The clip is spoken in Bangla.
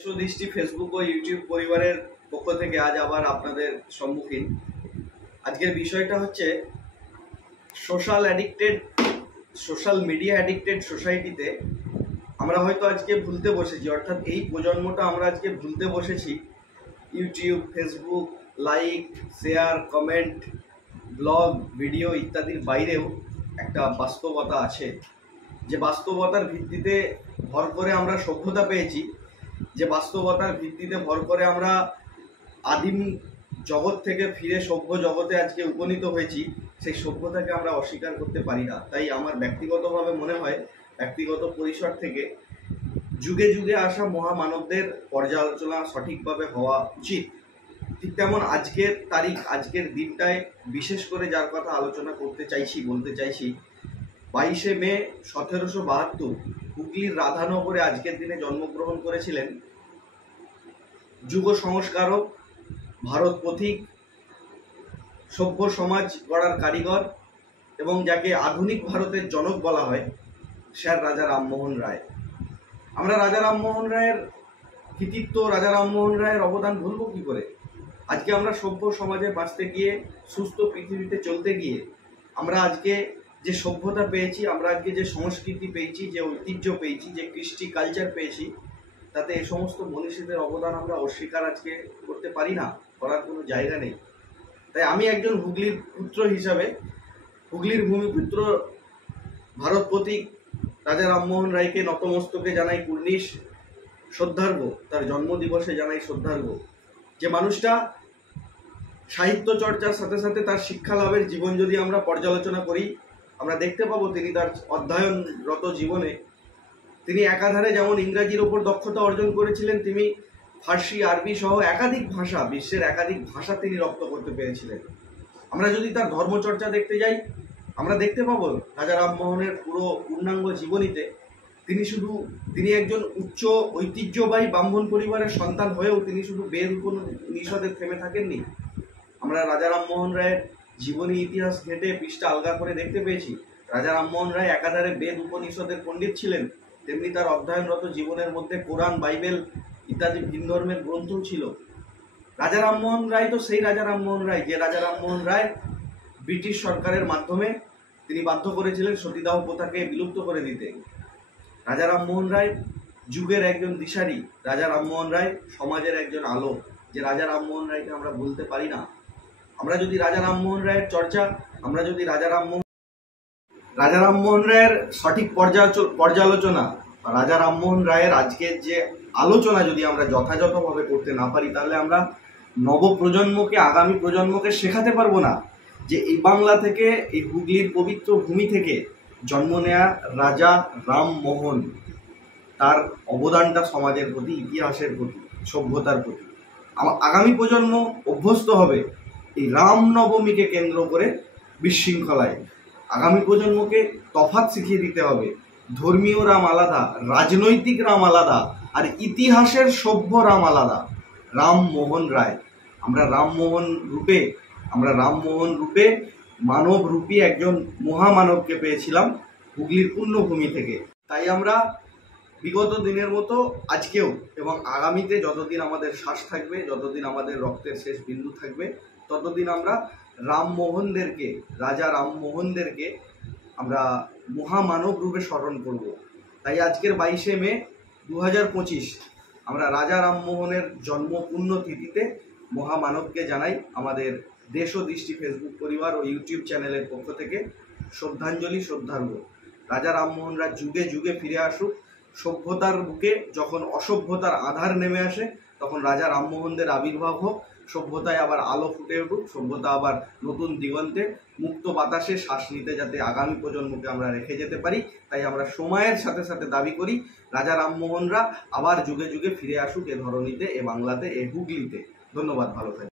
সুদৃষ্টি ফেসবুক ও ইউটিউব পরিবারের পক্ষ থেকে আজ আবার আপনাদের সম্মুখীন। আজকের বিষয়টা হচ্ছে সোশ্যাল মিডিয়া অ্যাডিক্টেড সোসাইটিতে আমরা হয়তো আজকে ভুলতে বসেছি, অর্থাৎ এই প্রজন্মটা আমরা আজকে ভুলতে বসেছি YouTube, Facebook, like, share, comment, blog, video ইত্যাদির বাইরেও একটা বাস্তবতা আছে, যে বাস্তবতার ভিত্তিতে ভর করে আমরা সভ্যতা পেয়েছি, যে বাস্তবতার ভিত্তিতে ভর করে আমরা আদিম জগৎ থেকে ফিরে সভ্য জগতে আজকে উপনীত হয়েছি, সেই সভ্যতাকে আমরা অস্বীকার করতে পারি না। তাই আমার ব্যক্তিগতভাবে মনে হয়, ব্যক্তিগত পরিসর থেকে যুগে যুগে আসা মহামানবদের পর্যালোচনা সঠিকভাবে হওয়া উচিত। ঠিক তেমন আজকের তারিখ, আজকের দিনটায় বিশেষ করে যার কথা আলোচনা করতে চাইছি, বলতে চাইছি, 22শে মে 1772 হুগলির রাধানগরে আজকের দিনে জন্মগ্রহণ করেছিলেন যুগ সংস্কারক, ভারত পথিক, সভ্য সমাজ গড়ার কারিগর এবং যাকে আধুনিক ভারতের জনক বলা হয়, স্যার রাজা রামমোহন রায়। আমরা রাজা রামমোহন রায়ের কৃতিত্ব, রাজা রামমোহন রায়ের অবদান ভুলব কী করে? আজকে আমরা সভ্য সমাজে বাঁচতে গিয়ে, সুস্থ পৃথিবীতে চলতে গিয়ে আমরা আজকে যে সভ্যতা পেয়েছি, আমরা আজকে যে সংস্কৃতি পেয়েছি, যে ঐতিহ্য পেয়েছি, যে কৃষ্টি কালচার পেয়েছি, তাতে এই সমস্ত মনীষীদের অবদান আমরা অস্বীকার আজকে করতে পারি না, করার কোনো জায়গা নেই। তাই আমি একজন হুগলির পুত্র হিসাবে, হুগলির ভূমিপুত্র ভারত পথিক রাজা রামমোহন রায়কে নতমস্তকে জানাই কুর্নিশ, শ্রদ্ধার্ঘ্য, তার জন্মদিবসে জানাই শ্রদ্ধার্ঘ্য। যে মানুষটা সাহিত্য চর্চার সাথে সাথে তার শিক্ষা লাভের জীবন যদি আমরা পর্যালোচনা করি, আমরা দেখতে পাবো তিনি তার অধ্যয়নরত জীবনে তিনি একাধারে যেমন ইংরাজির ওপর দক্ষতা অর্জন করেছিলেন, তিনি ফার্সি, আরবি সহ একাধিক ভাষা, বিশ্বের একাধিক ভাষা তিনি রপ্ত করতে পেরেছিলেন। আমরা যদি তার ধর্মচর্চা দেখতে যাই, আমরা দেখতে পাবো রাজা রামমোহনের পুরো পূর্ণাঙ্গ জীবনীতে তিনি একজন উচ্চ ঐতিহ্যবাহী ব্রাহ্মণ পরিবারের সন্তান হয়েও তিনি শুধু বেদ উপনিষদে থেমে থাকেননি। আমরা রাজা রামমোহন রায়ের জীবনী ইতিহাস ঘেঁটে পৃষ্ঠা আলগা করে দেখতে পেয়েছি রাজা রামমোহন রায় একাধারে বেদ উপনিষদের পণ্ডিত ছিলেন, তেমনি তার অধ্যয়নরত জীবনের মধ্যে কোরআন, বাইবেল ইত্যাদি ভিন ধর্মের গ্রন্থও ছিল। রাজা রামমোহন রায় তো সেই রাজা রামমোহন রায়, যে রাজা রামমোহন রায় ব্রিটিশ সরকারের মাধ্যমে তিনি বাধ্য করেছিলেন সতীদাহ প্রথাকে বিলুপ্ত করে দিতে। রাজা রামমোহন রায় যুগের একজন দিশারি, রাজা রামমোহন রায় সমাজের একজন আলো, যে রাজা রামমোহন রায়কে আমরা ভুলতে পারি না। আমরা যদি রাজা রামমোহন রায়ের চর্চা, আমরা যদি রাজা রামমোহন রায়ের সঠিক পর্যালোচনা, রাজা রামমোহন রায়ের আজকের যে আলোচনা যদি আমরা যথাযথভাবে করতে না পারি, তাহলে আমরা নবপ্রজন্মকে, আগামী প্রজন্মকে শেখাতে পারবো না যে এই বাংলা থেকে, এই হুগলির পবিত্র ভূমি থেকে জন্ম নেয়া রাজা রামমোহন, তার অবদানটা সমাজের প্রতি, ইতিহাসের প্রতি, সভ্যতার প্রতি। আগামী প্রজন্ম অভ্যস্ত হবে এই রামনবমীকে কেন্দ্র করে বিশৃঙ্খলায়। আগামী প্রজন্মকে তফাৎ শিখিয়ে দিতে হবে, ধর্মীয় রাম আলাদা, রাজনৈতিক রাম আলাদা, আর ইতিহাসের সভ্য রাম আলাদা। রামমোহন রায়, আমরা রামমোহন রূপে মানব রূপী একজন মহামানবকে পেয়েছিলাম হুগলির পূর্ণভূমি থেকে। তাই আমরা বিগত দিনের মতো আজকেও এবং আগামীতে যতদিন আমাদের শ্বাস থাকবে, যতদিন আমাদের রক্তের শেষ বিন্দু থাকবে, ততদিন আমরা রাজা রামমোহনদেরকে আমরা মহামানব রূপে স্মরণ করব। তাই আজকের 22শে মে 2025 আমরা রাজা রামমোহনের জন্ম পুণ্যতিথিতে মহামানবকে জানাই আমাদের দেশ ও দৃষ্টি ফেসবুক পরিবার ও ইউটিউব চ্যানেলের পক্ষ থেকে শ্রদ্ধাঞ্জলি, শ্রদ্ধার্ঘ্য। রাজা রামমোহনরা যুগে যুগে ফিরে আসুক। সভ্যতার বুকে যখন অসভ্যতার আধার নেমে আসে, তখন রাজা রামমোহনদের আবির্ভাব হোক, সভ্যতায় আবার আলো ফুটে উঠুক, সভ্যতা আবার নতুন দিগন্তে মুক্ত বাতাসে শ্বাস নিতে যাতে আগামী প্রজন্মকে আমরা রেখে যেতে পারি। তাই আমরা সময়ের সাথে সাথে দাবি করি রাজা রামমোহনরা আবার যুগে যুগে ফিরে আসুক এ ধরনীতে, এ বাংলাতে, এ হুগলিতে। ধন্যবাদ, ভালো থাকবেন।